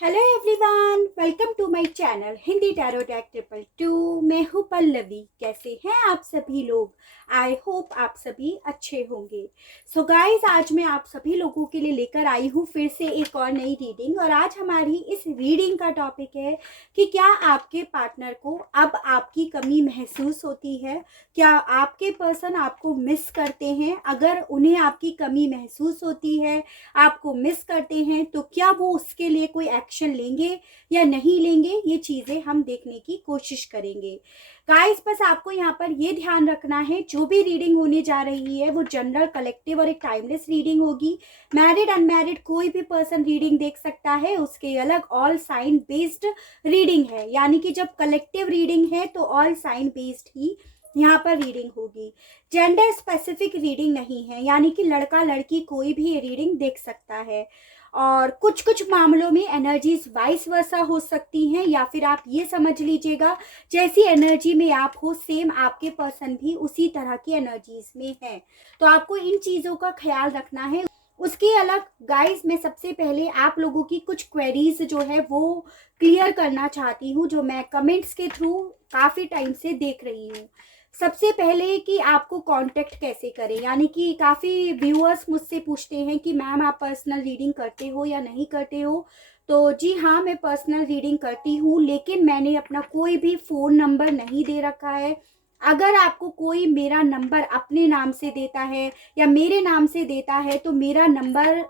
Hello everyone, welcome to my channel Hindi tarot tag 222। मैं हूँ पल्लवी। कैसे हैं आप सभी लोग? आई होप आप सभी अच्छे होंगे। सो गाइस, आज मैं आप सभी लोगों के लिए लेकर आई हूँ फिर से एक और नई रीडिंग। और आज हमारी इस रीडिंग का टॉपिक है कि क्या आपके पार्टनर को अब आपकी कमी महसूस होती है? क्या आपके पर्सन आपको मिस करते हैं? अगर उन्हें आपकी कमी महसूस होती है, आपको मिस करते हैं, तो क्या वो उसके लिए कोई एक्शन लेंगे या नहीं लेंगे? ये चीज़ें हम देखने की कोशिश करेंगे। गाइस, बस आपको यहाँ पर ये ध्यान रखना है, जो भी रीडिंग होने जा रही है वो जनरल, कलेक्टिव और एक टाइमलेस रीडिंग होगी। मैरिड अनमैरिड कोई भी पर्सन रीडिंग देख सकता है। उसके अलग ऑल साइन बेस्ड रीडिंग है, यानी कि जब कलेक्टिव रीडिंग है तो ऑल साइन बेस्ड ही यहाँ पर रीडिंग होगी। जेंडर स्पेसिफिक रीडिंग नहीं है, यानी कि लड़का लड़की कोई भी ये रीडिंग देख सकता है। और कुछ कुछ मामलों में एनर्जीज वाइस वर्सा हो सकती हैं, या फिर आप ये समझ लीजिएगा जैसी एनर्जी में आप हो सेम आपके पर्सन भी उसी तरह की एनर्जीज में है। तो आपको इन चीज़ों का ख्याल रखना है। उसके अलग गाइस, मैं सबसे पहले आप लोगों की कुछ क्वेरीज जो है वो क्लियर करना चाहती हूँ, जो मैं कमेंट्स के थ्रू काफ़ी टाइम से देख रही हूँ। सबसे पहले कि आपको कांटेक्ट कैसे करें, यानी कि काफ़ी व्यूअर्स मुझसे पूछते हैं कि मैम आप पर्सनल रीडिंग करते हो या नहीं करते हो। तो जी हाँ, मैं पर्सनल रीडिंग करती हूँ, लेकिन मैंने अपना कोई भी फ़ोन नंबर नहीं दे रखा है। अगर आपको कोई मेरा नंबर अपने नाम से देता है या मेरे नाम से देता है तो मेरा नंबर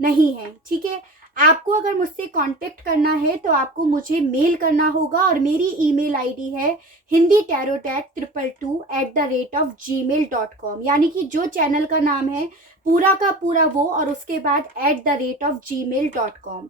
नहीं है, ठीक है। आपको अगर मुझसे कांटेक्ट करना है तो आपको मुझे मेल करना होगा, और मेरी ईमेल आईडी है hindi tarotag222@gmail.com, यानी कि जो चैनल का नाम है पूरा का पूरा वो, और उसके बाद @gmail.com।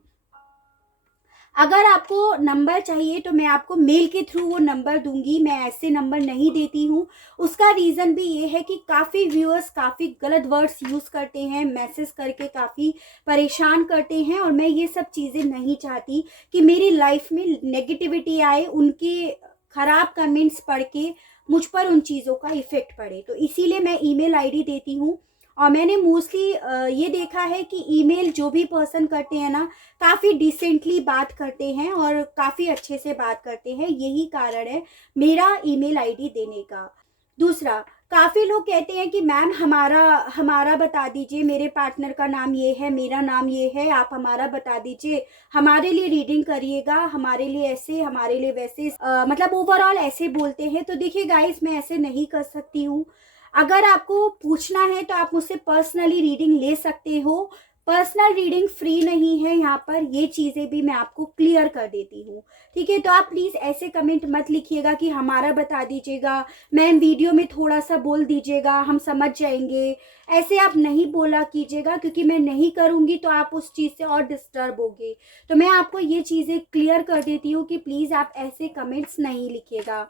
अगर आपको नंबर चाहिए तो मैं आपको मेल के थ्रू वो नंबर दूंगी, मैं ऐसे नंबर नहीं देती हूँ। उसका रीज़न भी ये है कि काफ़ी व्यूअर्स काफ़ी गलत वर्ड्स यूज़ करते हैं, मैसेज करके काफ़ी परेशान करते हैं, और मैं ये सब चीज़ें नहीं चाहती कि मेरी लाइफ में नेगेटिविटी आए, उनके ख़राब कमेंट्स पढ़ के मुझ पर उन चीज़ों का इफ़ेक्ट पड़े। तो इसीलिए मैं ईमेल आईडी देती हूँ। और मैंने मोस्टली ये देखा है कि ईमेल जो भी पर्सन करते हैं ना, काफ़ी डिसेंटली बात करते हैं और काफ़ी अच्छे से बात करते हैं। यही कारण है मेरा ईमेल आईडी देने का। दूसरा, काफ़ी लोग कहते हैं कि मैम हमारा हमारा बता दीजिए, मेरे पार्टनर का नाम ये है, मेरा नाम ये है, आप हमारा बता दीजिए, हमारे लिए रीडिंग करिएगा, हमारे लिए ऐसे, हमारे लिए वैसे, मतलब ओवरऑल ऐसे बोलते हैं। तो देखिए गाइस, मैं ऐसे नहीं कर सकती हूँ। अगर आपको पूछना है तो आप मुझसे पर्सनली रीडिंग ले सकते हो। पर्सनल रीडिंग फ्री नहीं है यहाँ पर, ये चीज़ें भी मैं आपको क्लियर कर देती हूँ, ठीक है। तो आप प्लीज़ ऐसे कमेंट मत लिखिएगा कि हमारा बता दीजिएगा, मैम वीडियो में थोड़ा सा बोल दीजिएगा, हम समझ जाएंगे। ऐसे आप नहीं बोला कीजिएगा, क्योंकि मैं नहीं करूँगी तो आप उस चीज़ से और डिस्टर्ब होगे। तो मैं आपको ये चीज़ें क्लियर कर देती हूँ कि प्लीज़ आप ऐसे कमेंट्स नहीं लिखिएगा।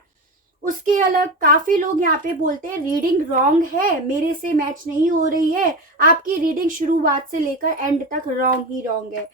उसके अलग काफ़ी लोग यहाँ पे बोलते हैं रीडिंग रॉन्ग है, मेरे से मैच नहीं हो रही है, आपकी रीडिंग शुरुआत से लेकर एंड तक रॉन्ग ही रॉन्ग है।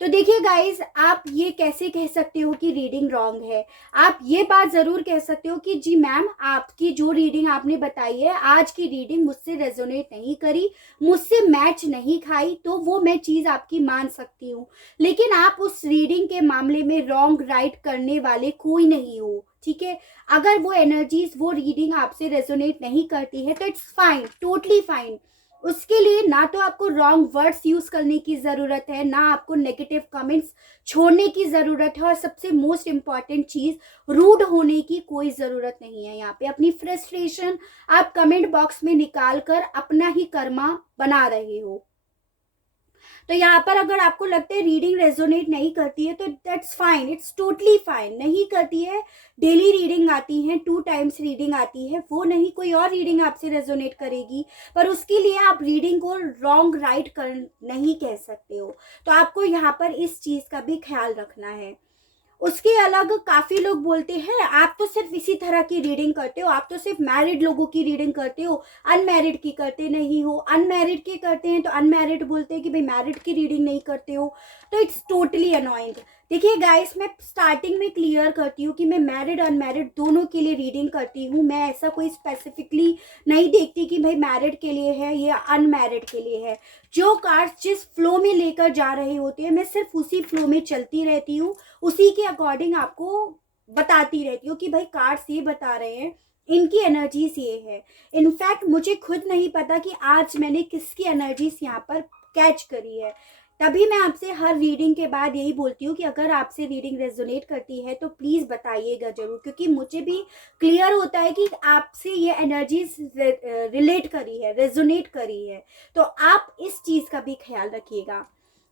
तो देखिए गाइस, आप ये कैसे कह सकते हो कि रीडिंग रॉन्ग है? आप ये बात ज़रूर कह सकते हो कि जी मैम, आपकी जो रीडिंग आपने बताई है, आज की रीडिंग मुझसे रेजोनेट नहीं करी, मुझसे मैच नहीं खाई, तो वो मैं चीज़ आपकी मान सकती हूँ। लेकिन आप उस रीडिंग के मामले में रॉन्ग राइट करने वाले कोई नहीं हो, ठीक है। अगर वो एनर्जीज, वो रीडिंग आपसे रेजोनेट नहीं करती है तो इट्स फाइन, टोटली फाइन। उसके लिए ना तो आपको रॉन्ग वर्ड्स यूज करने की ज़रूरत है, ना आपको नेगेटिव कमेंट्स छोड़ने की ज़रूरत है, और सबसे मोस्ट इम्पॉर्टेंट चीज़, रूड होने की कोई ज़रूरत नहीं है। यहाँ पे अपनी फ्रस्ट्रेशन आप कमेंट बॉक्स में निकाल कर अपना ही कर्मा बना रहे हो। तो यहाँ पर अगर आपको लगता है रीडिंग रेजोनेट नहीं करती है तो that's fine, it's totally fine. नहीं करती है, डेली रीडिंग आती है, 2 टाइम्स रीडिंग आती है, वो नहीं कोई और रीडिंग आपसे रेजोनेट करेगी, पर उसके लिए आप रीडिंग को रॉन्ग राइट कर नहीं कह सकते हो। तो आपको यहाँ पर इस चीज़ का भी ख्याल रखना है। उसके अलग काफ़ी लोग बोलते हैं आप तो सिर्फ इसी तरह की रीडिंग करते हो, आप तो सिर्फ मैरिड लोगों की रीडिंग करते हो, अनमैरिड की करते नहीं हो। अनमैरिड के करते हैं तो अनमैरिड बोलते हैं कि भाई मैरिड की रीडिंग नहीं करते हो। तो इट्स टोटली अनोइंग। देखिए गाइस, मैं स्टार्टिंग में क्लियर करती हूँ कि मैं मैरिड अनमैरिड दोनों के लिए रीडिंग करती हूँ। मैं ऐसा कोई स्पेसिफिकली नहीं देखती कि भाई मैरिड के लिए है या अनमैरिड के लिए है। जो कार्ड्स जिस फ्लो में लेकर जा रहे होते हैं, मैं सिर्फ उसी फ्लो में चलती रहती हूँ, उसी के अकॉर्डिंग आपको बताती रहती हूँ कि भाई कार्ड्स ये बता रहे हैं, इनकी एनर्जीज ये है। इनफैक्ट मुझे खुद नहीं पता कि आज मैंने किसकी एनर्जीज यहाँ पर कैच करी है। तभी मैं आपसे हर रीडिंग के बाद यही बोलती हूँ कि अगर आपसे रीडिंग रेजोनेट करती है तो प्लीज़ बताइएगा ज़रूर, क्योंकि मुझे भी क्लियर होता है कि आपसे ये एनर्जीज रिलेट करी है, रेजोनेट करी है। तो आप इस चीज़ का भी ख्याल रखिएगा।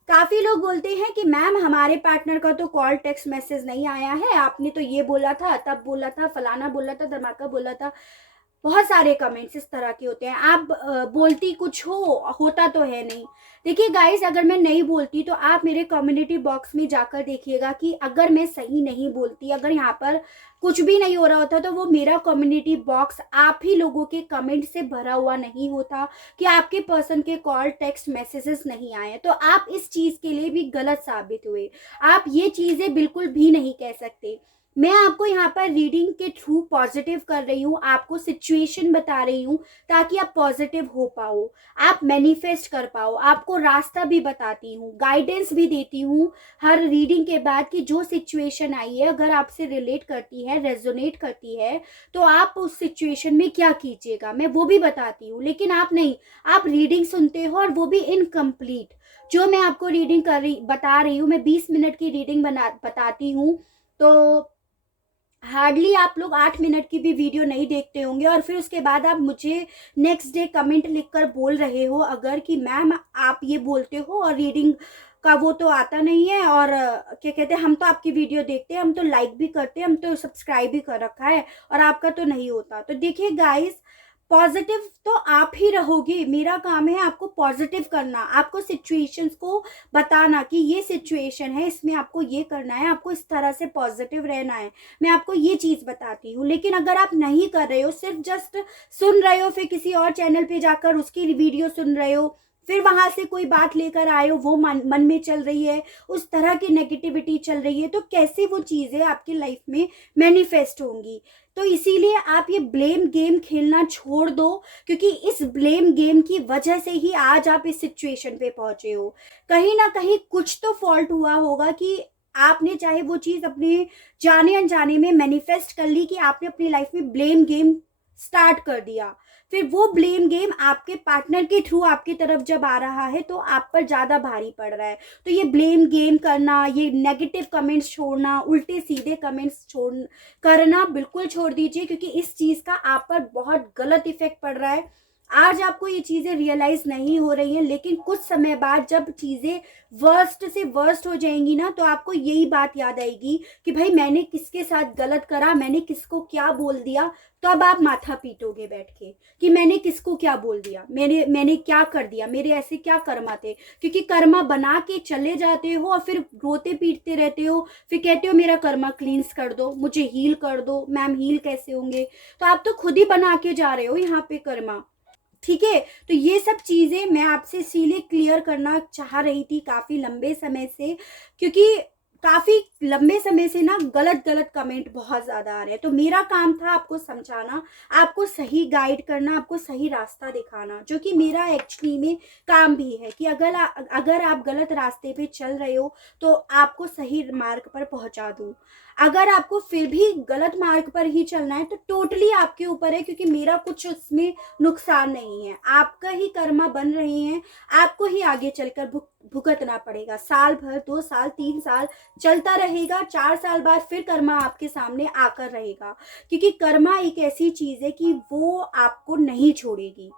काफ़ी लोग बोलते हैं कि मैम हमारे पार्टनर का तो कॉल टेक्स्ट मैसेज नहीं आया है, आपने तो ये बोला था, तब बोला था, फलाना बोला था, धमाका बोला था। बहुत सारे कमेंट्स इस तरह के होते हैं। आप बोलती कुछ हो, होता तो है नहीं। देखिए गाइस, अगर मैं नहीं बोलती तो आप मेरे कम्युनिटी बॉक्स में जाकर देखिएगा कि अगर मैं सही नहीं बोलती, अगर यहाँ पर कुछ भी नहीं हो रहा होता, तो वो मेरा कम्युनिटी बॉक्स आप ही लोगों के कमेंट से भरा हुआ नहीं होता कि आपके पर्सन के कॉल टेक्स्ट मैसेजेस नहीं आए। तो आप इस चीज़ के लिए भी गलत साबित हुए। आप ये चीज़ें बिल्कुल भी नहीं कह सकते। मैं आपको यहाँ पर रीडिंग के थ्रू पॉजिटिव कर रही हूँ, आपको सिचुएशन बता रही हूँ ताकि आप पॉजिटिव हो पाओ, आप मैनिफेस्ट कर पाओ। आपको रास्ता भी बताती हूँ, गाइडेंस भी देती हूँ हर रीडिंग के बाद कि जो सिचुएशन आई है अगर आपसे रिलेट करती है, रेजोनेट करती है, तो आप उस सिचुएशन में क्या कीजिएगा, मैं वो भी बताती हूँ। लेकिन आप नहीं, आप रीडिंग सुनते हो और वो भी इनकम्प्लीट। जो मैं आपको रीडिंग बता रही हूँ, मैं 20 मिनट की रीडिंग बताती हूँ, तो हार्डली आप लोग 8 मिनट की भी वीडियो नहीं देखते होंगे और फिर उसके बाद आप मुझे नेक्स्ट डे कमेंट लिखकर बोल रहे हो अगर कि मैम आप ये बोलते हो और रीडिंग का वो तो आता नहीं है, और क्या कहते हैं, हम तो आपकी वीडियो देखते हैं, हम तो लाइक भी करते हैं, हम तो सब्सक्राइब भी कर रखा है, और आपका तो नहीं होता। तो देखिए गाइस, पॉजिटिव तो आप ही रहोगे, मेरा काम है आपको पॉजिटिव करना, आपको सिचुएशंस को बताना कि ये सिचुएशन है, इसमें आपको ये करना है, आपको इस तरह से पॉजिटिव रहना है। मैं आपको ये चीज़ बताती हूँ। लेकिन अगर आप नहीं कर रहे हो, सिर्फ जस्ट सुन रहे हो, फिर किसी और चैनल पे जाकर उसकी वीडियो सुन रहे हो, फिर वहां से कोई बात लेकर आए हो, वो मन में चल रही है, उस तरह की नेगेटिविटी चल रही है, तो कैसे वो चीज़ें आपकी लाइफ में मैनिफेस्ट होंगी। तो इसीलिए आप ये ब्लेम गेम खेलना छोड़ दो, क्योंकि इस ब्लेम गेम की वजह से ही आज आप इस सिचुएशन पे पहुंचे हो। कहीं ना कहीं कुछ तो फॉल्ट हुआ होगा कि आपने चाहे वो चीज़ अपने जाने अनजाने में मैनिफेस्ट कर ली, कि आपने अपनी लाइफ में ब्लेम गेम स्टार्ट कर दिया। फिर वो ब्लेम गेम आपके पार्टनर के थ्रू आपकी तरफ जब आ रहा है तो आप पर ज़्यादा भारी पड़ रहा है। तो ये ब्लेम गेम करना, ये नेगेटिव कमेंट्स छोड़ना, उल्टे सीधे कमेंट्स करना बिल्कुल छोड़ दीजिए, क्योंकि इस चीज़ का आप पर बहुत गलत इफेक्ट पड़ रहा है। आज आपको ये चीज़ें रियलाइज नहीं हो रही हैं, लेकिन कुछ समय बाद जब चीज़ें वर्स्ट से वर्स्ट हो जाएंगी ना, तो आपको यही बात याद आएगी कि भाई मैंने किसके साथ गलत करा, मैंने किसको क्या बोल दिया। तो अब आप माथा पीटोगे बैठ के कि मैंने किसको क्या बोल दिया, मैंने क्या कर दिया, मेरे ऐसे क्या कर्मा थे। क्योंकि कर्मा बना के चले जाते हो और फिर रोते पीटते रहते हो, फिर कहते हो मेरा कर्मा क्लींस कर दो, मुझे हील कर दो। मैम हील कैसे होंगे, तो आप तो खुद ही बना के जा रहे हो यहाँ पे कर्मा। ठीक है, तो ये सब चीज़ें मैं आपसे इसीलिए क्लियर करना चाह रही थी काफ़ी लंबे समय से, क्योंकि काफ़ी लंबे समय से ना गलत गलत कमेंट बहुत ज़्यादा आ रहे हैं। तो मेरा काम था आपको समझाना, आपको सही गाइड करना, आपको सही रास्ता दिखाना, जो कि मेरा एक्चुअली में काम भी है कि अगर आप गलत रास्ते पे चल रहे हो तो आपको सही मार्ग पर पहुंचा दूं। अगर आपको फिर भी गलत मार्ग पर ही चलना है तो टोटली आपके ऊपर है, क्योंकि मेरा कुछ उसमें नुकसान नहीं है। आपका ही कर्मा बन रहे हैं, आपको ही आगे चलकर भुगतना पड़ेगा। साल भर, 2 साल, 3 साल चलता रहेगा, 4 साल बाद फिर कर्मा आपके सामने आकर रहेगा, क्योंकि कर्मा एक ऐसी चीज है कि वो आपको नहीं छोड़ेगी।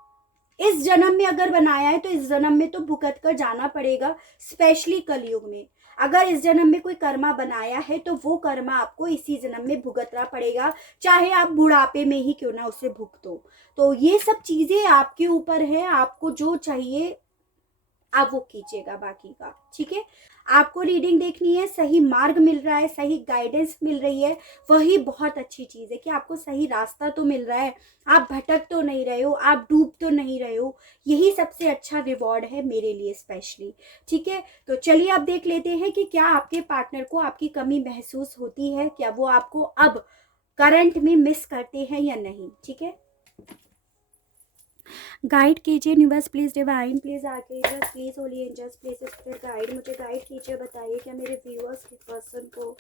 इस जन्म में अगर बनाया है तो इस जन्म में तो भुगत कर जाना पड़ेगा, स्पेशली कलयुग में। अगर इस जन्म में कोई कर्मा बनाया है तो वो कर्मा आपको इसी जन्म में भुगतना पड़ेगा, चाहे आप बुढ़ापे में ही क्यों ना उसे भुगतो। तो ये सब चीजें आपके ऊपर है, आपको जो चाहिए आप वो कीजिएगा, बाकी का ठीक है। आपको रीडिंग देखनी है, सही मार्ग मिल रहा है, सही गाइडेंस मिल रही है, वही बहुत अच्छी चीज़ है कि आपको सही रास्ता तो मिल रहा है, आप भटक तो नहीं रहे हो, आप डूब तो नहीं रहे हो। यही सबसे अच्छा रिवॉर्ड है मेरे लिए स्पेशली। ठीक है, तो चलिए अब देख लेते हैं कि क्या आपके पार्टनर को आपकी कमी महसूस होती है, क्या वो आपको अब करंट में मिस करते हैं या नहीं। ठीक है, गाइड कीजिए universe please, divine please, archangels please, holy angels please, spirit guide, मुझे गाइड कीजिए, बताइए क्या मेरे व्यूअर्स के पर्सन को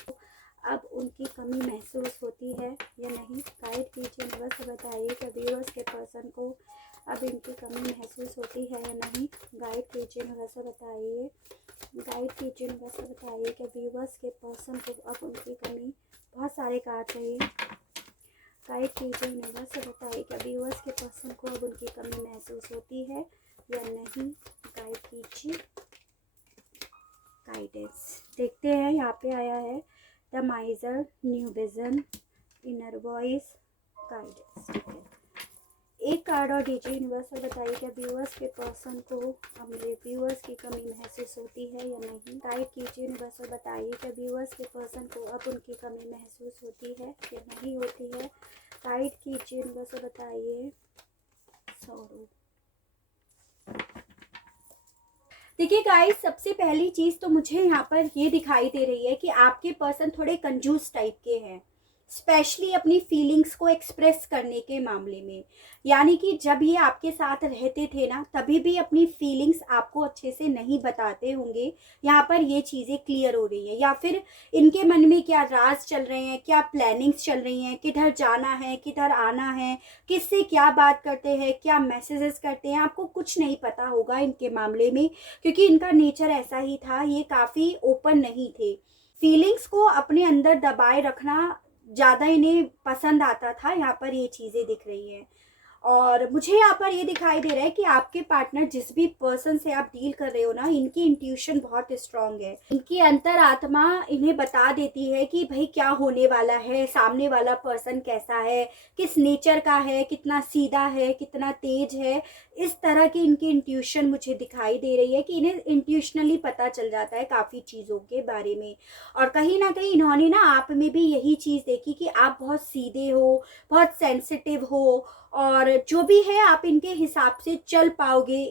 अब उनकी कमी महसूस होती है या नहीं। गाइड कीजिए यूनिवर्स, बताइए क्या व्यूअर्स के पर्सन को अब इनकी कमी महसूस होती है या नहीं। गाइड कीजिए यूनिवर्स, बताइए, गाइड कीजिए यूनिवर्स, बताइए क्या व्यूअर्स के पर्सन को अब उनकी कमी, बहुत सारे कार्ड चाहिए। गाइड कीजिए यूनिवर्स, बताइए क्या व्यूअर्स के पर्सन को अब उनकी कमी महसूस होती है या नहीं। गाइड कीजिए गाइडेंस। देखते हैं, यहाँ पे आया है the माइजर, new vision, inner voice, guidance. ठीक है, एक कार्ड और दीजिए यूनिवर्स, बताइए क्या व्यूअर्स के पर्सन को अब मेरे व्यूअर्स की कमी महसूस होती है या नहीं। गाइड कीजिए यूनिवर्स, बताइए क्या व्यूअर्स के पर्सन को अब उनकी कमी महसूस होती है या नहीं होती है। गाइड कीजिए यूनिवर्स, बताइए सॉरो। देखिए गाइस, सबसे पहली चीज़ तो मुझे यहाँ पर ये दिखाई दे रही है कि आपके पर्सन थोड़े कंजूस टाइप के हैं, स्पेशली अपनी फीलिंग्स को एक्सप्रेस करने के मामले में। यानी कि जब ये आपके साथ रहते थे ना, तभी भी अपनी फीलिंग्स आपको अच्छे से नहीं बताते होंगे। यहाँ पर ये चीज़ें क्लियर हो रही हैं, या फिर इनके मन में क्या राज चल रहे हैं, क्या प्लानिंग्स चल रही हैं, किधर जाना है, किधर आना है, किससे क्या बात करते हैं, क्या मैसेजेस करते हैं, आपको कुछ नहीं पता होगा इनके मामले में, क्योंकि इनका नेचर ऐसा ही था। ये काफ़ी ओपन नहीं थे, फीलिंग्स को अपने अंदर दबाए रखना ज़्यादा इन्हें पसंद आता था। यहाँ पर ये चीज़ें दिख रही हैं, और मुझे यहाँ पर ये दिखाई दे रहा है कि आपके पार्टनर, जिस भी पर्सन से आप डील कर रहे हो ना, इनकी इंट्यूशन बहुत स्ट्रांग है। इनकी अंतरात्मा इन्हें बता देती है कि भाई क्या होने वाला है, सामने वाला पर्सन कैसा है, किस नेचर का है, कितना सीधा है, कितना तेज है। इस तरह की इनकी इंट्यूशन मुझे दिखाई दे रही है कि इन्हें इंट्यूशनली पता चल जाता है काफ़ी चीज़ों के बारे में। और कहीं ना कहीं इन्होंने ना आप में भी यही चीज़ देखी कि आप बहुत सीधे हो, बहुत सेंसिटिव हो, और जो भी है आप इनके हिसाब से चल पाओगे,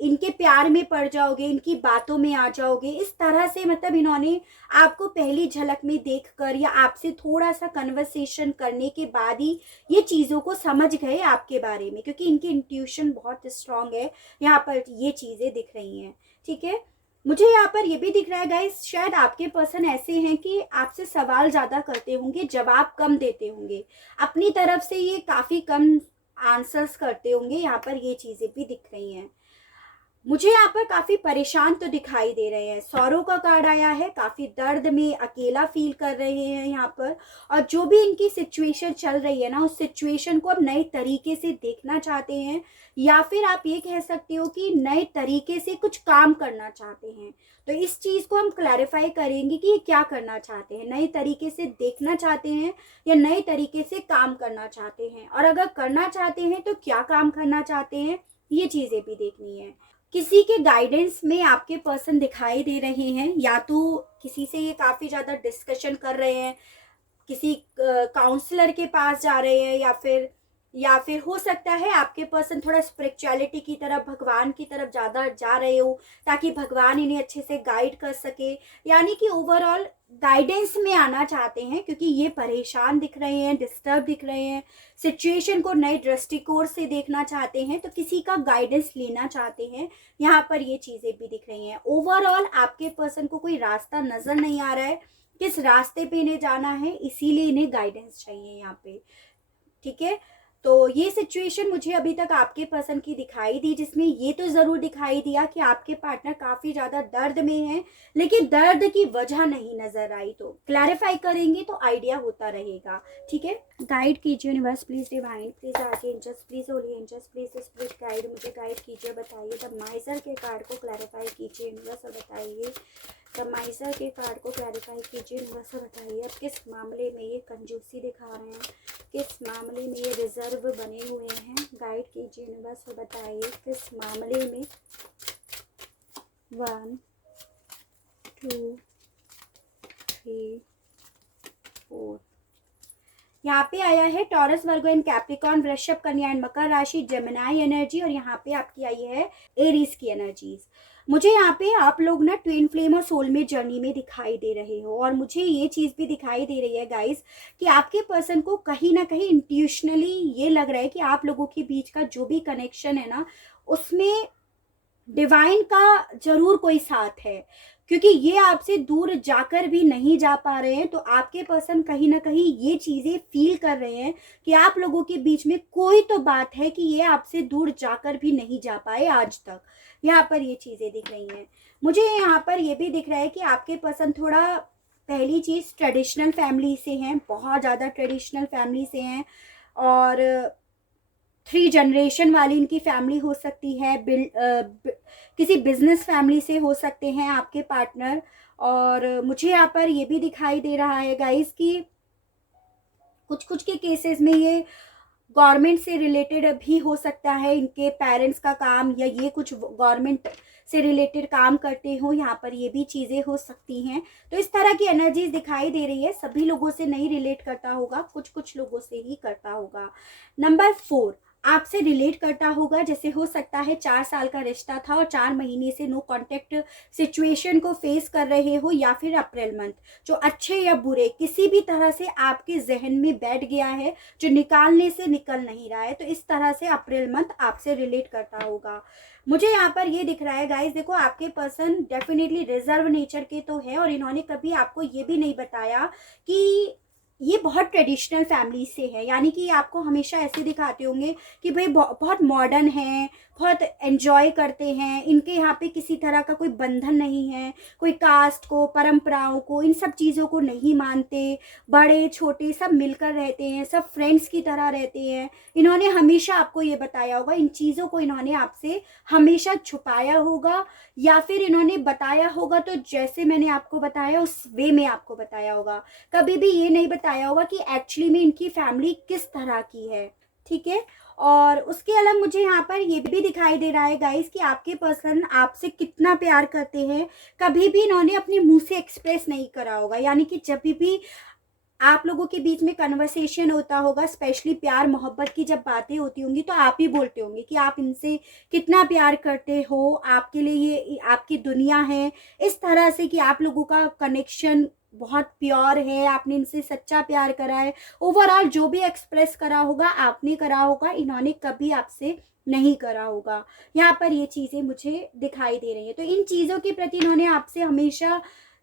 इनके प्यार में पड़ जाओगे, इनकी बातों में आ जाओगे। इस तरह से मतलब इन्होंने आपको पहली झलक में देखकर या आपसे थोड़ा सा कन्वर्सेशन करने के बाद ही ये चीज़ों को समझ गए आपके बारे में, क्योंकि इनकी इंट्यूशन बहुत स्ट्रांग है। यहाँ पर ये चीज़ें दिख रही हैं। ठीक है, मुझे यहाँ पर ये भी दिख रहा है गाइस, शायद आपके पर्सन ऐसे हैं कि आपसे सवाल ज़्यादा करते होंगे, जवाब कम देते होंगे, अपनी तरफ से ये काफ़ी कम आंसर्स करते होंगे। यहाँ पर ये चीज़ें भी दिख रही हैं। मुझे यहाँ पर काफी परेशान तो दिखाई दे रहे हैं। सौरों का कार्ड आया है, काफी दर्द में अकेला फील कर रहे हैं यहाँ पर, और जो भी इनकी सिचुएशन चल रही है ना, उस सिचुएशन को अब नए तरीके से देखना चाहते हैं, या फिर आप ये कह सकते हो कि नए तरीके से कुछ काम करना चाहते हैं। तो इस चीज को हम क्लैरिफाई करेंगे कि ये क्या करना चाहते हैं, नए तरीके से देखना चाहते हैं या नए तरीके से काम करना चाहते हैं, और अगर करना चाहते हैं तो क्या काम करना चाहते हैं, ये चीजें भी देखनी है। किसी के गाइडेंस में आपके पर्सन दिखाई दे रहे हैं, या तो किसी से ये काफ़ी ज़्यादा डिस्कशन कर रहे हैं, किसी काउंसलर के पास जा रहे हैं, या फिर हो सकता है आपके पर्सन थोड़ा स्पिरिचुअलिटी की तरफ, भगवान की तरफ ज़्यादा जा रहे हो, ताकि भगवान इन्हें अच्छे से गाइड कर सके। यानी कि ओवरऑल गाइडेंस में आना चाहते हैं, क्योंकि ये परेशान दिख रहे हैं, डिस्टर्ब दिख रहे हैं, सिचुएशन को नए दृष्टिकोण से देखना चाहते हैं, तो किसी का गाइडेंस लेना चाहते हैं। यहाँ पर ये चीज़ें भी दिख रही हैं। ओवरऑल आपके पर्सन को कोई रास्ता नज़र नहीं आ रहा है, किस रास्ते पे इन्हें जाना है, इसीलिए इन्हें गाइडेंस चाहिए यहाँ पे। ठीक है, तो ये सिचुएशन मुझे अभी तक आपके पर्सन की दिखाई दी, जिसमें ये तो ज़रूर दिखाई दिया कि आपके पार्टनर काफ़ी ज़्यादा दर्द में हैं, लेकिन दर्द की वजह नहीं नज़र आई। तो क्लैरिफाई करेंगे तो आइडिया होता रहेगा। ठीक है, गाइड कीजिए universe please, divine please, archangels please, holy angels please, spirit guide, मुझे गाइड कीजिए, बताइए द माइजर के कार्ड को क्लैरिफाई कीजिए यूनिवर्स, और बताइए द माइजर के कार्ड को क्लैरिफाई कीजिए यूनिवर्स, और बताइए अब किस मामले में ये कंजूसी दिखा रहे हैं, किस मामले में ये रिजर्व बने हुए हैं। गाइड कीजिए यूनिवर्स, और बताइए किस मामले में। 1 2 3 4। यहाँ पे आया है टॉरस, वर्गो एंड कैप्रिकॉर्न, वृषभ, कन्या एंड मकर राशि, जेमिनाई एनर्जी, और यहाँ पे आपकी आई है एरीज की एनर्जीज। मुझे यहाँ पे आप लोग ना ट्विन फ्लेम और सोलमेट जर्नी में दिखाई दे रहे हो, और मुझे ये चीज़ भी दिखाई दे रही है गाइस कि आपके पर्सन को कहीं ना कहीं इंट्यूशनली ये लग रहा है कि आप लोगों के बीच का जो भी कनेक्शन है ना, उसमें डिवाइन का जरूर कोई साथ है, क्योंकि ये आपसे दूर जाकर भी नहीं जा पा रहे हैं। तो आपके पर्सन कहीं ना कहीं ये चीजें फील कर रहे हैं कि आप लोगों के बीच में कोई तो बात है कि ये आपसे दूर जाकर भी नहीं जा पाए आज तक। यहाँ पर ये चीजें दिख रही हैं। मुझे यहाँ पर ये भी दिख रहा है कि आपके पर्सन थोड़ा, पहली चीज ट्रेडिशनल फैमिली से हैं, बहुत ज़्यादा ट्रेडिशनल फैमिली से हैं, और 3 जनरेशन वाली इनकी फैमिली हो सकती है, किसी बिजनेस फैमिली से हो सकते हैं आपके पार्टनर। और मुझे यहाँ पर ये भी दिखाई दे रहा है गाइस कि कुछ कुछ के केसेस में ये गवर्नमेंट से रिलेटेड भी हो सकता है, इनके पेरेंट्स का काम, या ये कुछ गवर्नमेंट से रिलेटेड काम करते हो, यहाँ पर ये भी चीज़ें हो सकती हैं। तो इस तरह की एनर्जीज दिखाई दे रही है। सभी लोगों से नहीं रिलेट करता होगा, कुछ कुछ लोगों से ही करता होगा। नंबर 4, आपसे रिलेट करता होगा, जैसे हो सकता है 4 साल का रिश्ता था और 4 महीने से नो कांटेक्ट सिचुएशन को फेस कर रहे हो, या फिर अप्रैल मंथ जो अच्छे या बुरे किसी भी तरह से आपके जहन में बैठ गया है, जो निकालने से निकल नहीं रहा है। तो इस तरह से अप्रैल मंथ आपसे रिलेट करता होगा। मुझे यहाँ पर ये दिख रहा है गाइस, देखो आपके पर्सन डेफिनेटली रिजर्व नेचर के तो है, और इन्होंने कभी आपको ये भी नहीं बताया कि ये बहुत ट्रेडिशनल फैमिली से है, यानी कि आपको हमेशा ऐसे दिखाते होंगे कि भाई बहुत मॉडर्न हैं, बहुत एंजॉय करते हैं, इनके यहाँ पे किसी तरह का कोई बंधन नहीं है, कोई कास्ट को, परंपराओं को, इन सब चीज़ों को नहीं मानते, बड़े छोटे सब मिलकर रहते हैं, सब फ्रेंड्स की तरह रहते हैं। इन्होंने हमेशा आपको ये बताया होगा, इन चीज़ों को इन्होंने आपसे हमेशा छुपाया होगा, या फिर इन्होंने बताया होगा तो जैसे मैंने आपको बताया उस वे में आपको बताया होगा। कभी भी ये नहीं बताया होगा कि एक्चुअली में इनकी फैमिली किस तरह की है, ठीक है। और उसके अलावा मुझे यहाँ पर ये भी दिखाई दे रहा है गाइस कि आपके पर्सन आपसे कितना प्यार करते हैं, कभी भी इन्होंने अपने मुंह से एक्सप्रेस नहीं करा होगा, यानी कि जब भी आप लोगों के बीच में कन्वर्सेशन होता होगा, स्पेशली प्यार मोहब्बत की जब बातें होती होंगी, तो आप ही बोलते होंगे कि आप इनसे कितना प्यार करते हो, आपके लिए ये आपकी दुनिया है, इस तरह से कि आप लोगों का कनेक्शन बहुत प्योर है, आपने इनसे सच्चा प्यार करा है। ओवरऑल जो भी एक्सप्रेस करा होगा आपने करा होगा, इन्होंने कभी आपसे नहीं करा होगा। यहाँ पर ये चीज़ें मुझे दिखाई दे रही हैं। तो इन चीज़ों के प्रति इन्होंने आपसे हमेशा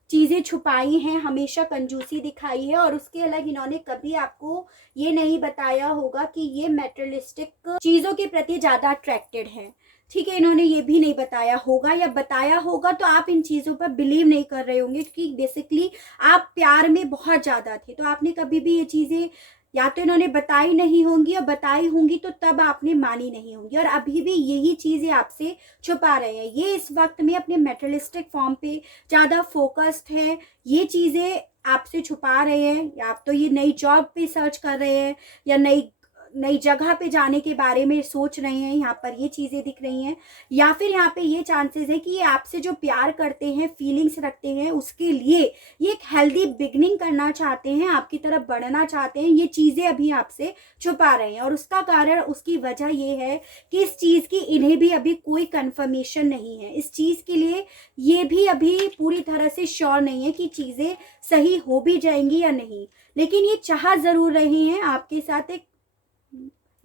चीज़ें छुपाई हैं, हमेशा कंजूसी दिखाई है, और उसके अलग इन्होंने कभी आपको ये नहीं बताया होगा कि ये मेटेरियलिस्टिक चीज़ों के प्रति ज़्यादा अट्रैक्टेड है, ठीक है। इन्होंने ये भी नहीं बताया होगा, या बताया होगा तो आप इन चीज़ों पर बिलीव नहीं कर रहे होंगे, क्योंकि बेसिकली आप प्यार में बहुत ज़्यादा थे। तो आपने कभी भी ये चीज़ें या तो इन्होंने बताई नहीं होंगी, और बताई होंगी तो तब आपने मानी नहीं होंगी, और अभी भी यही चीज़ें आपसे छुपा रहे हैं। ये इस वक्त में अपने मेटेरियलिस्टिक फॉर्म पे ज़्यादा फोकस्ड है, ये चीज़ें आपसे छुपा रहे हैं, या आप तो ये नई जॉब पे सर्च कर रहे हैं, या नई जगह पे जाने के बारे में सोच रहे हैं, यहाँ पर ये चीज़ें दिख रही हैं। या फिर यहाँ पे ये चांसेस है कि ये आपसे जो प्यार करते हैं, फीलिंग्स रखते हैं, उसके लिए ये एक हेल्दी बिगनिंग करना चाहते हैं, आपकी तरफ बढ़ना चाहते हैं। ये चीज़ें अभी आपसे छुपा रहे हैं, और उसका कारण, उसकी वजह ये है कि इस चीज़ की इन्हें भी अभी कोई कंफर्मेशन नहीं है। इस चीज़ के लिए ये भी अभी पूरी तरह से श्योर नहीं है कि चीज़ें सही हो भी जाएंगी या नहीं, लेकिन ये चाह ज़रूर रहे हैं आपके साथ एक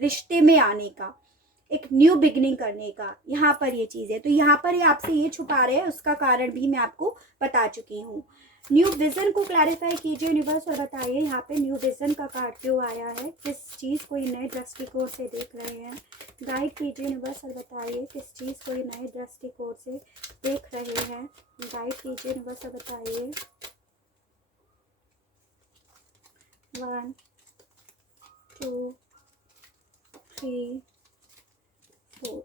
रिश्ते में आने का, एक न्यू बिगनिंग करने का। यहाँ पर ये चीज़ है, तो यहाँ पर ये आपसे ये छुपा रहे हैं, उसका कारण भी मैं आपको बता चुकी हूँ। न्यू विजन को क्लैरिफाई कीजिए यूनिवर्स, और बताइए यहाँ पे न्यू विजन का कार्ड क्यों आया है, किस चीज़ को ये नए दृष्टिकोण से देख रहे हैं। गाइड कीजिए यूनिवर्स, और बताइए किस चीज़ को ये नए दृष्टिकोण से देख रहे हैं। गाइड कीजिए यूनिवर्स, और बताइए। 1 2 3 4।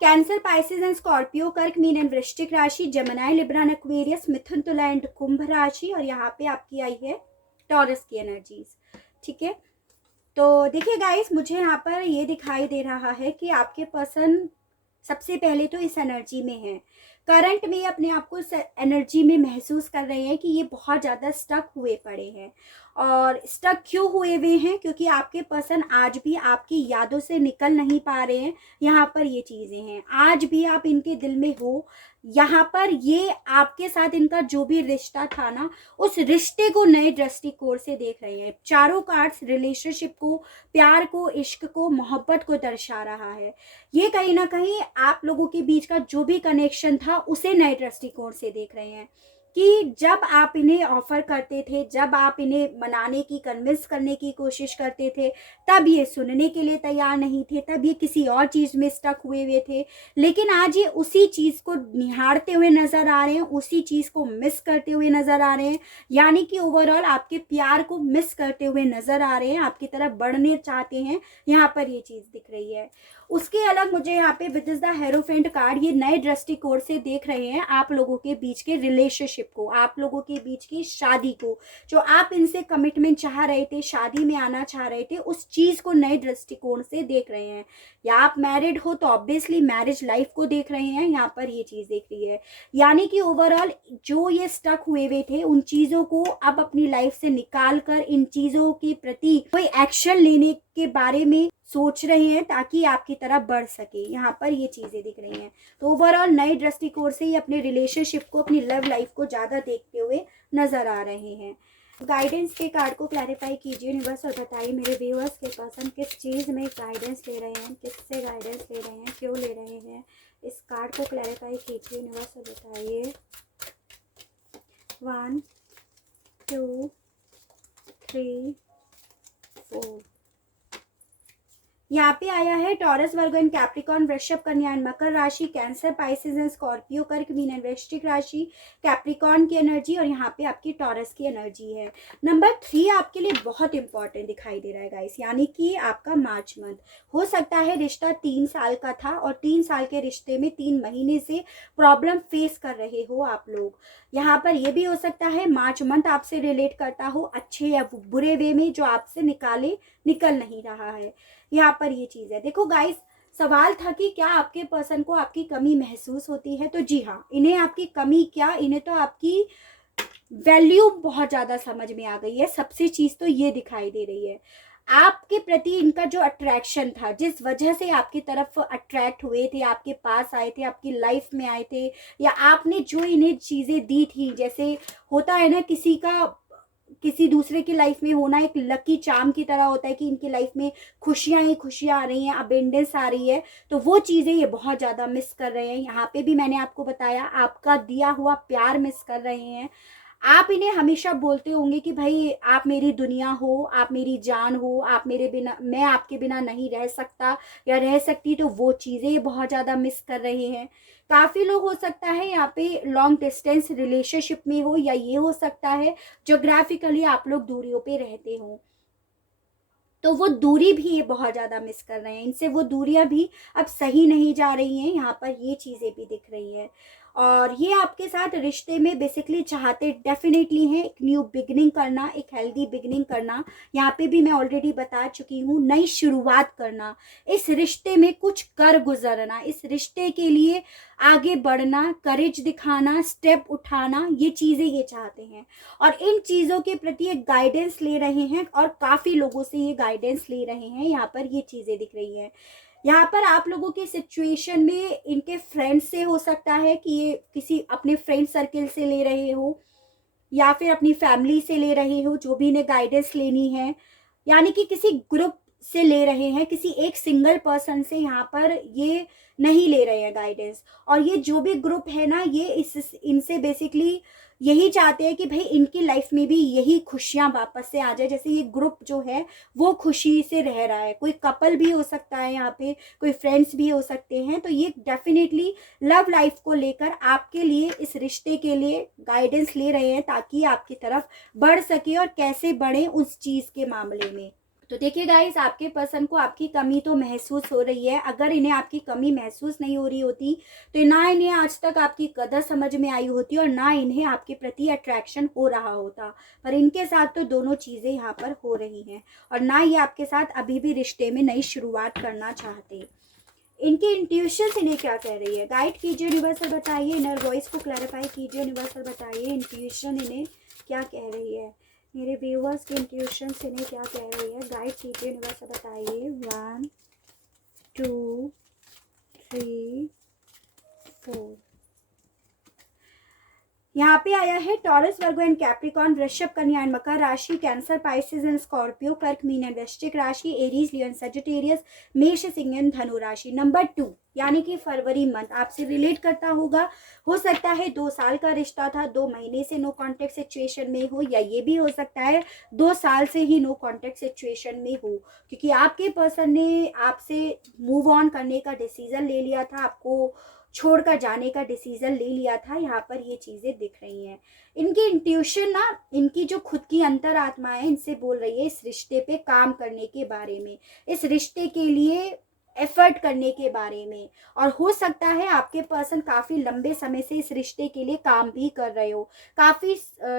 कैंसर, पाइसेस एंड स्कॉर्पियो, कर्क, मीन एंड वृश्चिक राशि, जेमिनी, लिब्रा एंड एक्वेरियस, मिथुन, तुला एंड कुंभ राशि, और यहाँ पे आपकी आई है टॉरस की एनर्जीज, ठीक है। तो देखिए गाइस, मुझे यहाँ पर ये दिखाई दे रहा है कि आपके पर्सन सबसे पहले तो इस एनर्जी में है, करंट में अपने आप को एनर्जी में महसूस कर रहे हैं कि ये बहुत ज़्यादा स्टक हुए पड़े हैं। और स्टक क्यों हुए हुए हैं? क्योंकि आपके पर्सन आज भी आपकी यादों से निकल नहीं पा रहे हैं। यहाँ पर ये चीज़ें हैं, आज भी आप इनके दिल में हो। यहाँ पर ये आपके साथ इनका जो भी रिश्ता था ना, उस रिश्ते को नए दृष्टिकोण से देख रहे हैं। चारों कार्ड्स रिलेशनशिप को, प्यार को, इश्क को, मोहब्बत को दर्शा रहा है। ये कहीं ना कहीं आप लोगों के बीच का जो भी कनेक्शन था उसे नए दृष्टिकोण से देख रहे हैं कि जब आप इन्हें ऑफर करते थे, जब आप इन्हें मनाने की, कन्विंस करने की कोशिश करते थे, तब ये सुनने के लिए तैयार नहीं थे, तब ये किसी और चीज़ में स्टक हुए हुए थे। लेकिन आज ये उसी चीज़ को निहारते हुए नज़र आ रहे हैं, उसी चीज़ को मिस करते हुए नज़र आ रहे हैं। यानी कि ओवरऑल आपके प्यार को मिस करते हुए नज़र आ रहे हैं, आपकी तरफ बढ़ने चाहते हैं। यहाँ पर ये चीज़ दिख रही है। उसके अलग मुझे यहाँ पे with is the hierophant card, ये नए दृष्टिकोण से देख रहे हैं आप लोगों के बीच के रिलेशनशिप को, आप लोगों के बीच की शादी को। जो आप इनसे कमिटमेंट चाह रहे थे, शादी में आना चाह रहे थे, उस चीज़ को नए दृष्टिकोण से देख रहे हैं। या आप मैरिड हो तो ऑब्वियसली मैरिज लाइफ को देख रहे हैं। यहाँ पर ये चीज़ देख रही है। यानी कि ओवरऑल जो ये स्टक हुए हुए थे, उन चीज़ों को अब अपनी लाइफ से निकाल कर इन चीज़ों के प्रति कोई एक्शन लेने के बारे में सोच रहे हैं ताकि आपकी तरफ बढ़ सके। यहाँ पर ये चीज़ें दिख रही हैं। तो ओवरऑल नए दृष्टिकोण से ही अपने रिलेशनशिप को, अपनी लव लाइफ को ज़्यादा देखते हुए नज़र आ रहे हैं। गाइडेंस के कार्ड को क्लैरिफाई कीजिए यूनिवर्स और बताइए मेरे व्यूअर्स के पर्सन किस चीज़ में गाइडेंस ले रहे हैं, किससे गाइडेंस ले रहे हैं, क्यों ले रहे हैं। इस कार्ड को क्लैरिफाई कीजिए यूनिवर्स और बताइए। 1 2 3 4। यहाँ पे आया है टॉरस, वर्गो एंड कैप्रिकॉर्न, वृषभ, कन्या एंड मकर राशि, कैंसर, पाइसेस एंड स्कॉर्पियो, कर्क, मीन एंड वृश्चिक राशि, कैप्रिकॉर्न की एनर्जी और यहाँ पे आपकी टॉरस की एनर्जी है। नंबर 3 आपके लिए बहुत इंपॉर्टेंट दिखाई दे रहा है गाइस, यानी कि आपका मार्च मंथ। हो सकता है रिश्ता 3 साल का था और 3 साल के रिश्ते में 3 महीने से प्रॉब्लम फेस कर रहे हो आप लोग। यहाँ पर यह भी हो सकता है मार्च मंथ आपसे रिलेट करता हो, अच्छे या बुरे वे में, जो आपसे निकल नहीं रहा है। यहाँ पर ये चीज़ है। देखो गाइस, सवाल था कि क्या आपके पर्सन को आपकी कमी महसूस होती है, तो जी हाँ, इन्हें आपकी कमी क्या, इन्हें तो आपकी वैल्यू बहुत ज़्यादा समझ में आ गई है। सबसे चीज़ तो ये दिखाई दे रही है, आपके प्रति इनका जो अट्रैक्शन था, जिस वजह से आपकी तरफ अट्रैक्ट हुए थे, आपके पास आए थे, आपकी लाइफ में आए थे, या आपने जो इन्हें चीज़ें दी थी, जैसे होता है ना किसी दूसरे की लाइफ में होना एक लकी चार्म की तरह होता है कि इनकी लाइफ में खुशियाँ ही खुशियाँ आ रही हैं, अबेंडेंस आ रही है, तो वो चीज़ें ये बहुत ज़्यादा मिस कर रहे हैं। यहाँ पे भी मैंने आपको बताया, आपका दिया हुआ प्यार मिस कर रहे हैं। आप इन्हें हमेशा बोलते होंगे कि भाई आप मेरी दुनिया हो, आप मेरी जान हो, आप मेरे बिना, मैं आपके बिना नहीं रह सकता या रह सकती, तो वो चीज़ें ये बहुत ज़्यादा मिस कर रहे हैं। काफ़ी लोग हो सकता है यहाँ पे लॉन्ग डिस्टेंस रिलेशनशिप में हो, या ये हो सकता है जोग्राफिकली आप लोग दूरियों पे रहते हो, तो वो दूरी भी ये बहुत ज़्यादा मिस कर रहे हैं। इनसे वो दूरियां भी अब सही नहीं जा रही हैं। यहाँ पर ये चीज़ें भी दिख रही है। और ये आपके साथ रिश्ते में बेसिकली चाहते डेफिनेटली हैं एक न्यू बिगनिंग करना, एक हेल्दी बिगनिंग करना। यहाँ पे भी मैं ऑलरेडी बता चुकी हूँ, नई शुरुआत करना, इस रिश्ते में कुछ कर गुजरना, इस रिश्ते के लिए आगे बढ़ना, करेज दिखाना, स्टेप उठाना, ये चीज़ें ये चाहते हैं। और इन चीज़ों के प्रति एक गाइडेंस ले रहे हैं और काफ़ी लोगों से ये गाइडेंस ले रहे हैं। यहाँ पर ये चीज़ें दिख रही हैं। यहाँ पर आप लोगों की सिचुएशन में इनके फ्रेंड्स से हो सकता है कि ये किसी अपने फ्रेंड सर्किल से ले रहे हो, या फिर अपनी फैमिली से ले रहे हो, जो भी इन्हें गाइडेंस लेनी है, यानी कि किसी ग्रुप से ले रहे हैं, किसी एक सिंगल पर्सन से यहाँ पर ये नहीं ले रहे हैं गाइडेंस। और ये जो भी ग्रुप है ना, ये इनसे बेसिकली यही चाहते हैं कि भाई इनकी लाइफ में भी यही खुशियाँ वापस से आ जाए। जैसे ये ग्रुप जो है वो खुशी से रह रहा है, कोई कपल भी हो सकता है, यहाँ पे कोई फ्रेंड्स भी हो सकते हैं। तो ये डेफिनेटली लव लाइफ को लेकर आपके लिए, इस रिश्ते के लिए गाइडेंस ले रहे हैं ताकि आपकी तरफ बढ़ सके, और कैसे बढ़े उस चीज़ के मामले में। तो देखिए गाइस, आपके पर्सन को आपकी कमी तो महसूस हो रही है। अगर इन्हें आपकी कमी महसूस नहीं हो रही होती तो ना इन्हें आज तक आपकी कदर समझ में आई होती और ना इन्हें आपके प्रति अट्रैक्शन हो रहा होता। पर इनके साथ तो दोनों चीज़ें यहाँ पर हो रही हैं, और ना ये आपके साथ अभी भी रिश्ते में नई शुरुआत करना चाहते। इनकी इंट्यूशन इन्हें क्या कह रही है, गाइड कीजिए यूनिवर्सल, बताइए, इनर वॉइस को क्लैरिफाई कीजिए यूनिवर्सल, बताइए इंट्यूशन इन्हें क्या कह रही है, मेरे व्यूअर्स की इंट्यूशन इन्हें क्या कह रही है, गाइड कीजिए यूनिवर्सल, बताइए। 1 2 3 4। यहाँ पे आया है टॉरस, वर्गो एंड कैप्रिकॉन, वृषभ, कन्या एंड मकर राशि, कैंसर, पाइसेस एंड स्कॉर्पियो, कर्क, मीन एंड वृश्चिक राशि, एरीज, लियो एंड सजिटेरियस, मेष, सिंह एंड धनु राशि। नंबर 2 यानी कि फरवरी मंथ आपसे रिलेट करता होगा। हो सकता है 2 साल का रिश्ता था, 2 महीने से नो कॉन्टेक्ट सिचुएशन में हो, या ये भी हो सकता है 2 साल से ही नो कॉन्टेक्ट सिचुएशन में हो, क्योंकि आपके पर्सन ने आपसे मूव ऑन करने का डिसीजन ले लिया था, आपको छोड़कर जाने का डिसीजन ले लिया था। यहाँ पर ये चीजें दिख रही हैं। इनकी इंट्यूशन ना, इनकी जो खुद की अंतरात्मा है, इनसे बोल रही है इस रिश्ते पे काम करने के बारे में, इस रिश्ते के लिए एफर्ट करने के बारे में। और हो सकता है आपके पर्सन काफी लंबे समय से इस रिश्ते के लिए काम भी कर रहे हो, काफी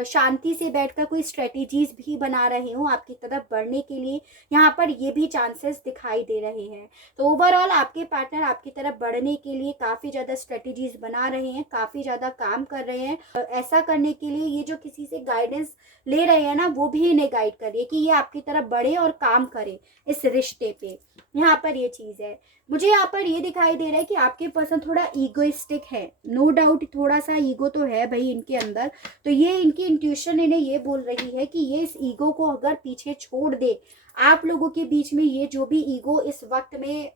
शांति से बैठकर कोई स्ट्रेटेजीज भी बना रहे हो आपकी तरफ बढ़ने के लिए। यहाँ पर ये भी चांसेस दिखाई दे रहे हैं। तो ओवरऑल आपके पार्टनर आपकी तरफ बढ़ने के लिए काफी ज्यादा स्ट्रेटेजीज बना रहे हैं, काफी ज्यादा काम कर रहे हैं। ऐसा करने के लिए ये जो किसी से गाइडेंस ले रहे हैं ना, वो भी इन्हें गाइड कर रही है कि ये आपकी तरफ बढ़े और काम करे इस रिश्ते पे। यहाँ पर ये चीज है। मुझे यहाँ पर ये दिखाई दे रहा है कि आपके पर्सन थोड़ा ईगोइस्टिक है, नो डाउट थोड़ा सा ईगो तो है भाई इनके अंदर। तो ये इनकी इंट्यूशन इन्हें ये बोल रही है कि ये इस ईगो को अगर पीछे छोड़ दे, आप लोगों के बीच में ये जो भी ईगो इस वक्त में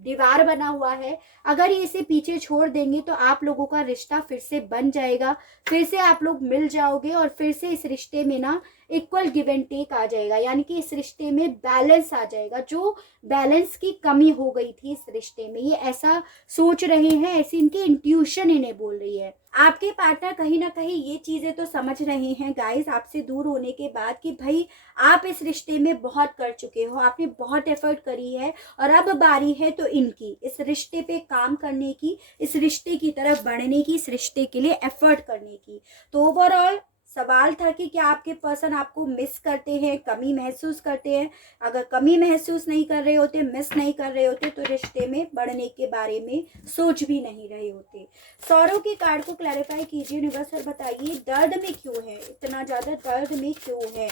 दीवार बना हुआ है, अगर ये इसे पीछे छोड़ देंगे तो आप लोगों का रिश्ता फिर से बन जाएगा, फिर से आप लोग मिल जाओगे, और फिर से इस रिश्ते में ना इक्वल गिव एंड टेक आ जाएगा, यानी कि इस रिश्ते में बैलेंस आ जाएगा, जो बैलेंस की कमी हो गई थी इस रिश्ते में। ये ऐसा सोच रहे हैं, ऐसी इनकी इंट्यूशन इन्हें बोल रही है। आपके पार्टनर कहीं ना कहीं ये चीजें तो समझ रहे हैं गाइस आपसे दूर होने के बाद कि भाई आप इस रिश्ते में बहुत कर चुके हो, आपने बहुत एफर्ट करी है, और अब बारी है तो इनकी इस रिश्ते पे काम करने की, इस रिश्ते की तरफ बढ़ने की, इस रिश्ते के लिए एफर्ट करने की। तो ओवरऑल सवाल था कि क्या आपके पर्सन आपको मिस करते हैं, कमी महसूस करते हैं। अगर कमी महसूस नहीं कर रहे होते, मिस नहीं कर रहे होते, तो रिश्ते में बढ़ने के बारे में सोच भी नहीं रहे होते। सौरव के कार्ड को क्लैरिफाई कीजिए यूनिवर्सल, बताइए दर्द में क्यों है, इतना ज़्यादा दर्द में क्यों है,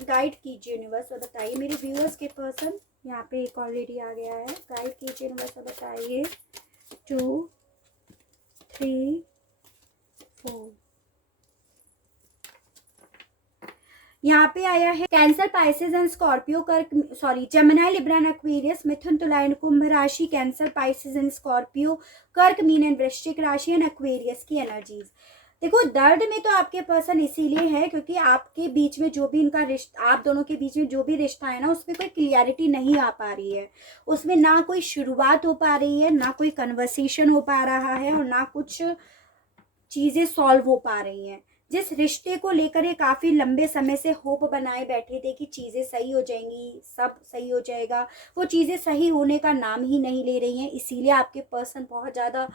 गाइड कीजिए यूनिवर्सल, बताइए। मेरे व्यूअर्स के पर्सन, यहाँ पे एक ऑलरेडी आ गया है, गाइड कीजिए यूनिवर्सल, बताइए। 2 3 4। यहाँ पे आया है कैंसर, पाइसेस एंड स्कॉर्पियो, कर्क, sorry Gemini, Libra and Aquarius, मिथुन, तुला एंड कुंभ राशि, कैंसर, पाइसेस एंड स्कॉर्पियो, कर्क, मीन एंड वृश्चिक राशि एंड एक्वेरियस की एनर्जीज। देखो दर्द में तो आपके पर्सन इसीलिए है क्योंकि आपके बीच में जो भी इनका रिश्ता, आप दोनों के बीच में जो भी रिश्ता है ना, उसमें कोई क्लियरिटी नहीं आ पा रही है, उसमें ना कोई शुरुआत हो पा रही है, ना कोई कन्वर्सेशन हो पा रहा है, और ना कुछ चीजें सॉल्व हो पा रही हैं। जिस रिश्ते को लेकर ये काफी लंबे समय से होप बनाए बैठे थे कि चीजें सही हो जाएंगी, सब सही हो जाएगा, वो चीजें सही होने का नाम ही नहीं ले रही हैं। इसीलिए आपके पर्सन बहुत ज्यादा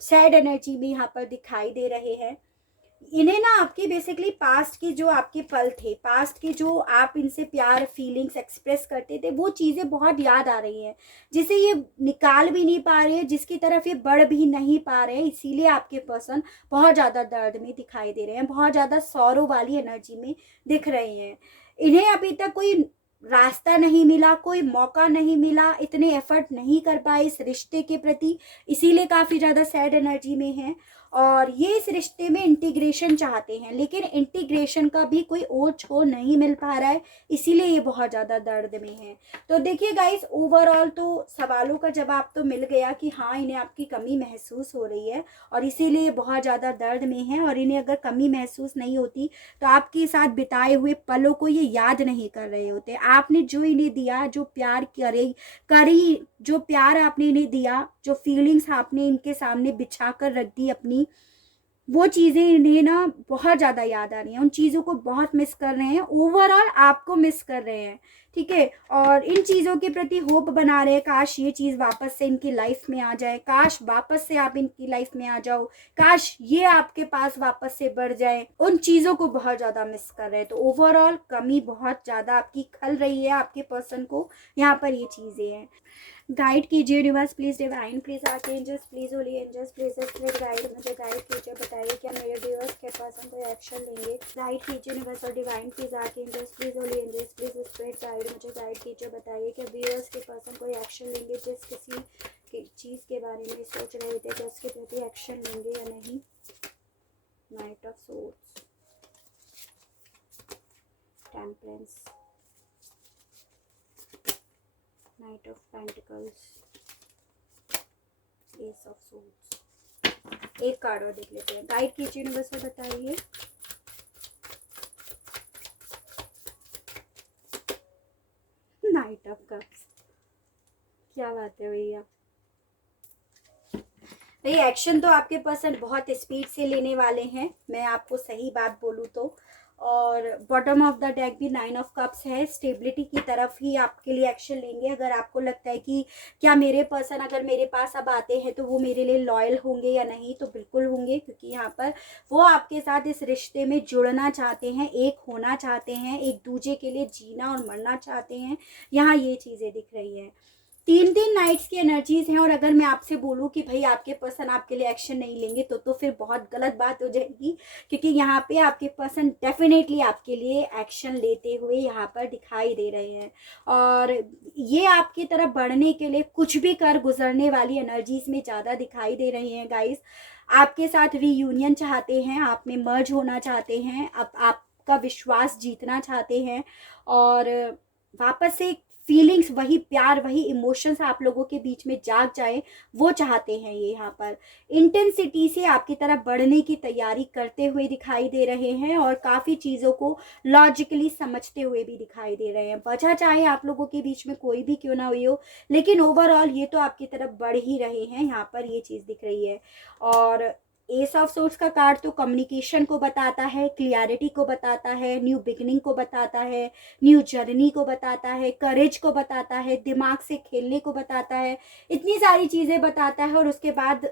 सैड एनर्जी में यहाँ पर दिखाई दे रहे हैं। इन्हें ना आपकी बेसिकली पास्ट के जो आपके पल थे, पास्ट के जो आप इनसे प्यार फीलिंग्स एक्सप्रेस करते थे, वो चीज़ें बहुत याद आ रही हैं, जिसे ये निकाल भी नहीं पा रहे हैं, जिसकी तरफ ये बढ़ भी नहीं पा रहे हैं। इसीलिए आपके पर्सन बहुत ज़्यादा दर्द में दिखाई दे रहे हैं, बहुत ज़्यादा सौरों वाली एनर्जी में दिख रहे हैं। इन्हें अभी तक कोई रास्ता नहीं मिला, कोई मौका नहीं मिला, इतने एफर्ट नहीं कर पाए इस रिश्ते के प्रति, इसीलिए काफ़ी ज़्यादा सैड एनर्जी में हैं। और ये इस रिश्ते में इंटीग्रेशन चाहते हैं, लेकिन इंटीग्रेशन का भी कोई और छोर नहीं मिल पा रहा है, इसीलिए ये बहुत ज़्यादा दर्द में है। तो देखिए गाइस, ओवरऑल तो सवालों का जवाब तो मिल गया कि हाँ इन्हें आपकी कमी महसूस हो रही है और इसीलिए बहुत ज़्यादा दर्द में है। और इन्हें अगर कमी महसूस नहीं होती तो आपके साथ बिताए हुए पलों को ये याद नहीं कर रहे होते। आपने जो इन्हें दिया, जो प्यार करी, जो प्यार आपने इन्हें दिया, जो फीलिंग्स आपने इनके सामने बिछा कर रख दी अपनी, वो चीज़ें इन्हें ना बहुत ज़्यादा याद आ रही हैं, उन चीज़ों को बहुत मिस कर रहे हैं, ओवरऑल आपको मिस कर रहे हैं। ठीक है। और इन चीज़ों के प्रति होप बना रहे हैं, काश ये चीज़ वापस से इनकी लाइफ में आ जाए, काश वापस से आप इनकी लाइफ में आ जाओ, काश ये आपके पास वापस से बढ़ जाए, उन चीज़ों को बहुत ज़्यादा मिस कर रहे हैं। तो ओवरऑल कमी बहुत ज़्यादा आपकी खल रही है आपके पर्सन को, यहाँ पर ये चीज़ें हैं। गाइड कीजिए universe please, divine please, archangels please, holy angels please, spirit guide, मुझे गाइड कीजिए, बताइए क्या मेरे व्यूअर्स के पर्सन कोई एक्शन लेंगे। गाइड कीजिए यूनिवर्स और divine please, archangels please, holy angels please, spirit guide, मुझे गाइड कीजिए, बताइए क्या व्यूअर्स के पर्सन कोई एक्शन लेंगे, जिस किसी चीज़ के बारे में सोच रहे थे तो उसके प्रति एक्शन लेंगे या नहीं। Night of swords, temperance, night of pentacles, S of swords. एक कार्ड और देख लेते हैं। गाइड कीजिए यूनिवर्स में, बताइए नाइट ऑफ कप्स। क्या बात है भैया, भैया एक्शन तो आपके पर्सन बहुत स्पीड से लेने वाले हैं, मैं आपको सही बात बोलूँ तो। और बॉटम ऑफ द डेक भी 9 ऑफ कप्स है, स्टेबिलिटी की तरफ ही आपके लिए एक्शन लेंगे। अगर आपको लगता है कि क्या मेरे पर्सन अगर मेरे पास अब आते हैं तो वो मेरे लिए लॉयल होंगे या नहीं, तो बिल्कुल होंगे, क्योंकि यहाँ पर वो आपके साथ इस रिश्ते में जुड़ना चाहते हैं, एक होना चाहते हैं, एक दूसरे के लिए जीना और मरना चाहते हैं। यहाँ ये चीज़ें दिख रही हैं। 3 नाइट्स की एनर्जीज हैं। और अगर मैं आपसे बोलूँ कि भाई आपके पर्सन आपके लिए एक्शन नहीं लेंगे तो फिर बहुत गलत बात हो जाएगी, क्योंकि यहाँ पे आपके पर्सन डेफिनेटली आपके लिए एक्शन लेते हुए यहाँ पर दिखाई दे रहे हैं। और ये आपकी तरफ बढ़ने के लिए कुछ भी कर गुजरने वाली एनर्जीज में ज़्यादा दिखाई दे रही हैं गाइस। आपके साथ रीयूनियन चाहते हैं, आप में मर्ज होना चाहते हैं, अब आपका विश्वास जीतना चाहते हैं, और वापस से फीलिंग्स, वही प्यार, वही इमोशंस आप लोगों के बीच में जाग जाए, वो चाहते हैं। ये यहाँ पर इंटेंसिटी से आपकी तरफ बढ़ने की तैयारी करते हुए दिखाई दे रहे हैं, और काफ़ी चीज़ों को लॉजिकली समझते हुए भी दिखाई दे रहे हैं। वजह चाहे आप लोगों के बीच में कोई भी क्यों ना हुई हो, लेकिन ओवरऑल ये तो आपकी तरफ बढ़ ही रहे हैं, यहाँ पर ये चीज़ दिख रही है। और एस ऑफ सोर्ड्स का कार्ड तो कम्युनिकेशन को बताता है, क्लियरिटी को बताता है, न्यू बिगनिंग को बताता है, न्यू जर्नी को बताता है, करेज को बताता है, दिमाग से खेलने को बताता है, इतनी सारी चीज़ें बताता है। और उसके बाद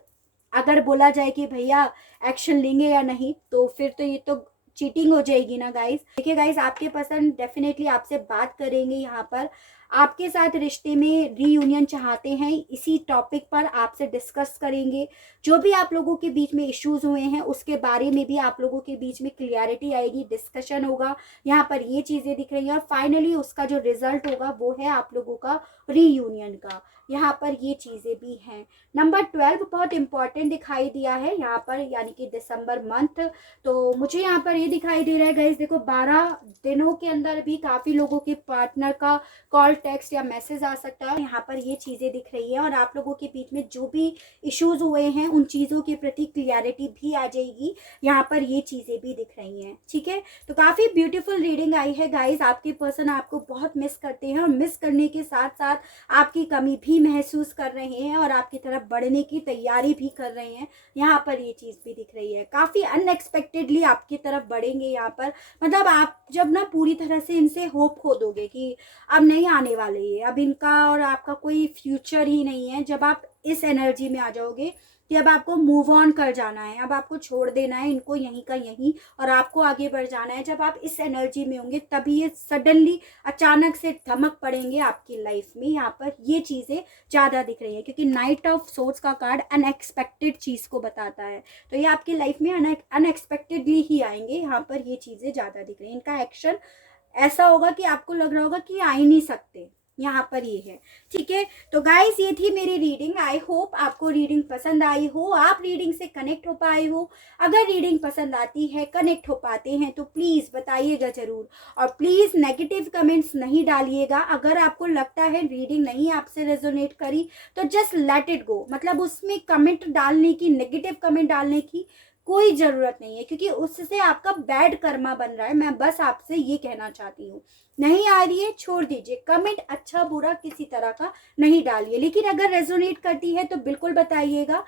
अगर बोला जाए कि भैया एक्शन लेंगे या नहीं, तो फिर तो ये तो चीटिंग हो जाएगी ना गाइस। देखिए गाइस, आपके पर्सन डेफिनेटली आपसे बात करेंगे, यहाँ पर आपके साथ रिश्ते में रीयूनियन चाहते हैं, इसी टॉपिक पर आपसे डिस्कस करेंगे। जो भी आप लोगों के बीच में इश्यूज हुए हैं उसके बारे में भी आप लोगों के बीच में क्लियरिटी आएगी, डिस्कशन होगा, यहाँ पर ये चीज़ें दिख रही हैं। और फाइनली उसका जो रिजल्ट होगा वो है आप लोगों का रीयूनियन का, यहाँ पर ये चीज़ें भी हैं। नंबर 12 बहुत इंपॉर्टेंट दिखाई दिया है यहाँ पर, यानी कि दिसंबर मंथ। तो मुझे यहाँ पर ये दिखाई दे रहा है गाइस, देखो 12 दिनों के अंदर भी काफ़ी लोगों के पार्टनर का कॉल, टेक्स्ट या मैसेज आ सकता है। यहाँ पर ये चीज़ें दिख रही है, और आप लोगों के बीच में जो भी इश्यूज हुए हैं उन चीज़ों के प्रति क्लियरिटी भी आ जाएगी, यहाँ पर ये चीज़ें भी दिख रही हैं। ठीक है, तो काफ़ी ब्यूटीफुल रीडिंग आई है गाइस। आपके पर्सन आपको बहुत मिस करते हैं, और मिस करने के साथ साथ आपकी कमी भी महसूस कर रहे हैं, और आपकी तरफ बढ़ने की तैयारी भी कर रहे हैं, यहाँ पर ये चीज़ भी दिख रही है। काफ़ी अनएक्सपेक्टेडली आपकी तरफ बढ़ेंगे यहाँ पर, मतलब आप जब ना पूरी तरह से इनसे होप खो दोगे कि अब नहीं आने वाले ये, अब इनका और आपका कोई फ्यूचर ही नहीं है। जब आप इस एनर्जी में आ जाओगे कि अब आपको मूव ऑन कर जाना है, अब आपको छोड़ देना है इनको यहीं का यहीं, और आपको आगे बढ़ जाना है, जब आप इस एनर्जी में होंगे तभी ये सडनली अचानक से धमक पड़ेंगे आपकी लाइफ में। यहाँ पर ये चीज़ें ज़्यादा दिख रही है, क्योंकि नाइट ऑफ सोर्ड्स का कार्ड अनएक्सपेक्टेड चीज़ को बताता है, तो ये आपकी लाइफ में अनएक्सपेक्टेडली ही आएंगे। यहाँ पर ये चीज़ें ज़्यादा दिख रही हैं। इनका एक्शन ऐसा होगा कि आपको लग रहा होगा कि आ ही नहीं सकते, यहाँ पर ये है। ठीक है, तो गाइस ये थी मेरी रीडिंग। आई होप आपको रीडिंग पसंद आई हो, आप रीडिंग से कनेक्ट हो पाए हो। अगर रीडिंग पसंद आती है, कनेक्ट हो पाते हैं, तो प्लीज़ बताइएगा ज़रूर, और प्लीज़ नेगेटिव कमेंट्स नहीं डालिएगा। अगर आपको लगता है रीडिंग नहीं आपसे रेजोनेट करी तो जस्ट लेट इट गो, मतलब उसमें कमेंट डालने की, नेगेटिव कमेंट डालने की कोई ज़रूरत नहीं है, क्योंकि उससे आपका बैड कर्मा बन रहा है। मैं बस आपसे ये कहना चाहती हूँ, नहीं आ रही है छोड़ दीजिए, कमेंट अच्छा बुरा किसी तरह का नहीं डालिए, लेकिन अगर रेजोनेट करती है तो बिल्कुल बताइएगा।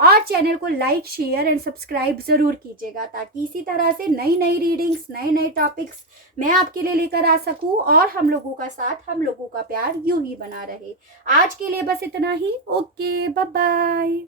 और चैनल को लाइक, शेयर एंड सब्सक्राइब ज़रूर कीजिएगा, ताकि इसी तरह से नई नई रीडिंग्स, नए नए टॉपिक्स मैं आपके लिए लेकर आ सकूं और हम लोगों का साथ, हम लोगों का प्यार यूं ही बना रहे। आज के लिए बस इतना ही। Okay, bye bye.